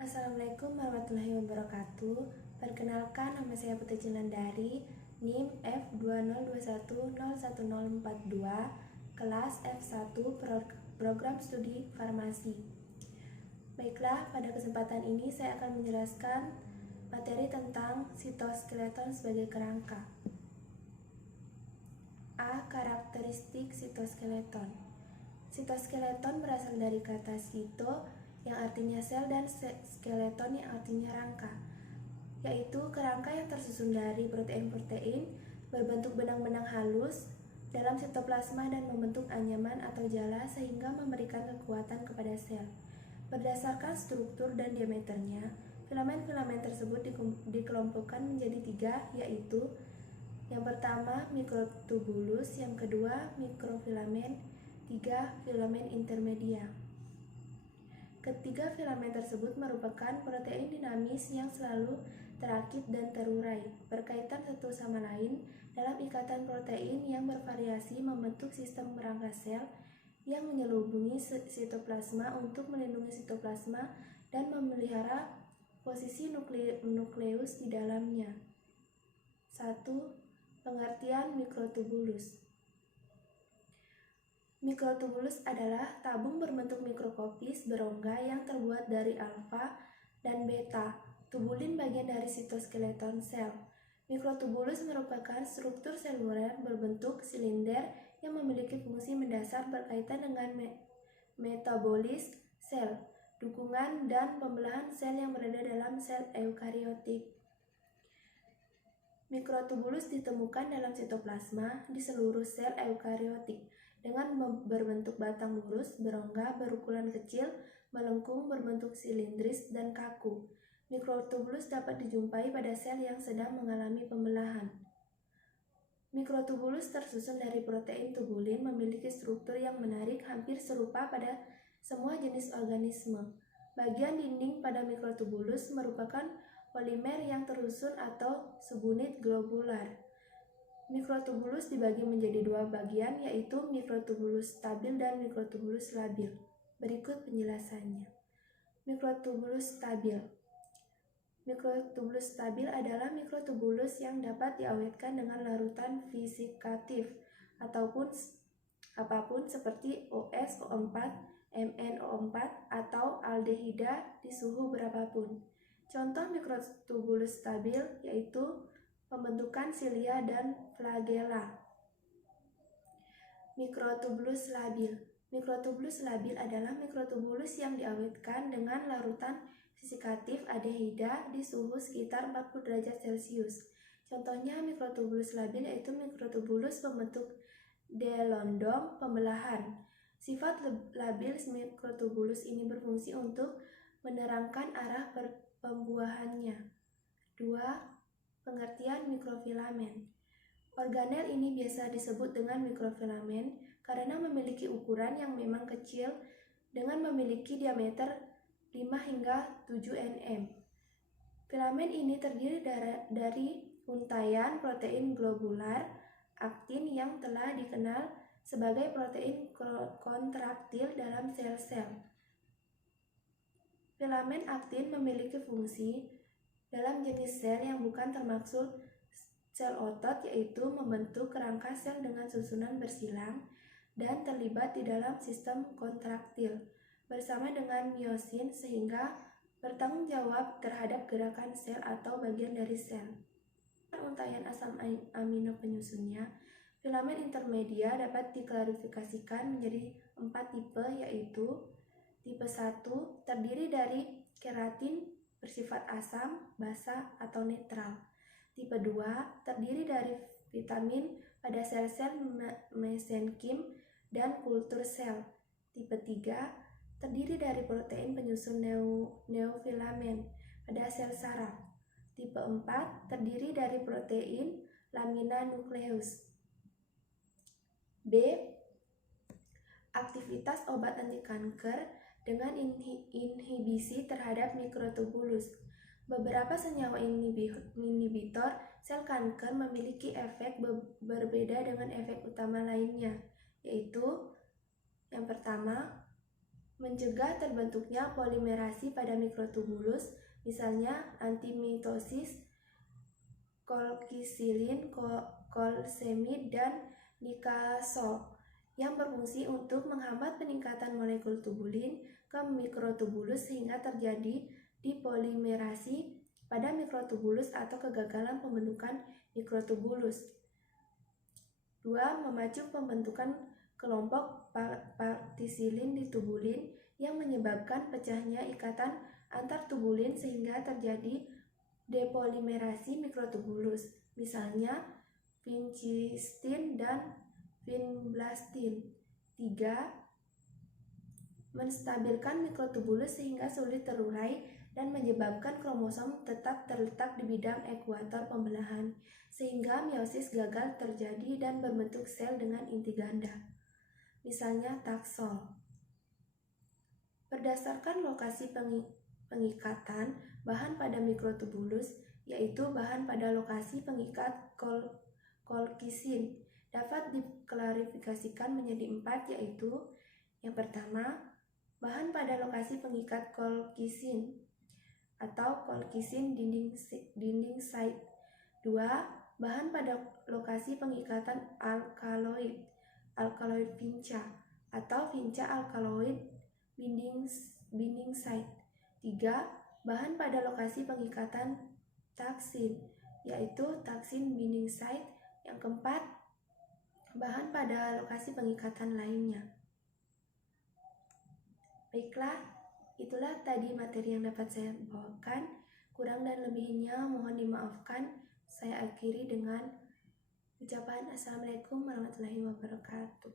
Assalamualaikum warahmatullahi wabarakatuh. Perkenalkan, nama saya Putri Cilandari, NIM F2021011042, kelas F1 Program Studi Farmasi. Baiklah, pada kesempatan ini saya akan menjelaskan materi tentang sitoskeleton sebagai kerangka. A. Karakteristik sitoskeleton. Sitoskeleton berasal dari kata sito yang artinya sel dan skeleton yang artinya rangka, yaitu kerangka yang tersusun dari protein-protein berbentuk benang-benang halus dalam sitoplasma dan membentuk anyaman atau jala sehingga memberikan kekuatan kepada sel. Berdasarkan struktur dan diameternya, filamen-filamen tersebut dikelompokkan menjadi 3, yaitu yang pertama mikrotubulus, yang kedua mikrofilamen, 3 filamen intermedia. Ketiga filamen tersebut merupakan protein dinamis yang selalu terakit dan terurai, berkaitan satu sama lain dalam ikatan protein yang bervariasi membentuk sistem rangka sel yang menyelubungi sitoplasma untuk melindungi sitoplasma dan memelihara posisi nukleus di dalamnya. 1. Pengertian mikrotubulus. Mikrotubulus adalah tabung berbentuk mikroskopis berongga yang terbuat dari alfa dan beta tubulin bagian dari sitoskeleton sel. Mikrotubulus merupakan struktur seluler berbentuk silinder yang memiliki fungsi mendasar berkaitan dengan metabolis sel, dukungan dan pembelahan sel yang berada dalam sel eukariotik. Mikrotubulus ditemukan dalam sitoplasma di seluruh sel eukariotik dengan berbentuk batang lurus, berongga, berukuran kecil, melengkung, berbentuk silindris, dan kaku. Mikrotubulus dapat dijumpai pada sel yang sedang mengalami pembelahan. Mikrotubulus tersusun dari protein tubulin memiliki struktur yang menarik hampir serupa pada semua jenis organisme. Bagian dinding pada mikrotubulus merupakan polimer yang tersusun atau subunit globular. Mikrotubulus dibagi menjadi 2 bagian, yaitu mikrotubulus stabil dan mikrotubulus labil. Berikut penjelasannya. Mikrotubulus stabil. Mikrotubulus stabil adalah mikrotubulus yang dapat diawetkan dengan larutan fisikatif apapun seperti OS, O4, MnO4, atau aldehida di suhu berapapun. Contoh mikrotubulus stabil yaitu pembentukan silia dan flagella. Mikrotubulus labil. Mikrotubulus labil adalah mikrotubulus yang diawetkan dengan larutan fisikatif aldehida di suhu sekitar 40 derajat Celcius. Contohnya mikrotubulus labil yaitu mikrotubulus pembentuk delondom pembelahan. Sifat labil mikrotubulus ini berfungsi untuk menerangkan arah pembuahannya. 2. Pengertian mikrofilamen. Organel ini biasa disebut dengan mikrofilamen karena memiliki ukuran yang memang kecil dengan memiliki diameter 5 hingga 7 nm. Filamen ini terdiri dari untaian protein globular aktin yang telah dikenal sebagai protein kontraktil dalam sel-sel. Filamen aktin memiliki fungsi dalam jenis sel yang bukan termasuk sel otot, yaitu membentuk kerangka sel dengan susunan bersilang dan terlibat di dalam sistem kontraktil bersama dengan miosin sehingga bertanggung jawab terhadap gerakan sel atau bagian dari sel. Untaian asam amino penyusunnya, filamen intermedia dapat diklasifikasikan menjadi 4 tipe, yaitu tipe 1 terdiri dari keratin bersifat asam, basa, atau netral. Tipe 2 terdiri dari vitamin pada sel-sel mesenkim dan kultur sel. Tipe 3 terdiri dari protein penyusun neofilamen pada sel saraf. Tipe 4 terdiri dari protein lamina nukleus. B. Aktivitas obat anti kanker dengan inhibisi terhadap mikrotubulus. Beberapa senyawa inhibitor sel kanker memiliki efek berbeda dengan efek utama lainnya, yaitu yang pertama, mencegah terbentuknya polimerasi pada mikrotubulus, misalnya antimitosis, kolkisilin, kolsemid, dan nikasol, yang berfungsi untuk menghambat peningkatan molekul tubulin ke mikrotubulus sehingga terjadi dipolimerasi pada mikrotubulus atau kegagalan pembentukan mikrotubulus. 2. Memacu pembentukan kelompok partisilin di tubulin yang menyebabkan pecahnya ikatan antar tubulin sehingga terjadi depolimerasi mikrotubulus, misalnya vincistin dan vinblastin. 3. Menstabilkan mikrotubulus sehingga sulit terurai dan menyebabkan kromosom tetap terletak di bidang ekuator pembelahan, sehingga meiosis gagal terjadi dan berbentuk sel dengan inti ganda, misalnya taksol. Berdasarkan lokasi pengikatan bahan pada mikrotubulus, yaitu bahan pada lokasi pengikat kolkisin, dapat diklarifikasikan menjadi 4, yaitu yang pertama, bahan pada lokasi pengikat kolkisin atau kolkisin dinding site. 2. Bahan pada lokasi pengikatan alkaloid vinca atau vinca alkaloid binding site. 3. Bahan pada lokasi pengikatan taksin, yaitu taksin binding site. Yang keempat, bahan pada lokasi pengikatan lainnya. Baiklah, itulah tadi materi yang dapat saya bawakan. Kurang dan lebihnya mohon dimaafkan. Saya akhiri dengan ucapan Assalamualaikum warahmatullahi wabarakatuh.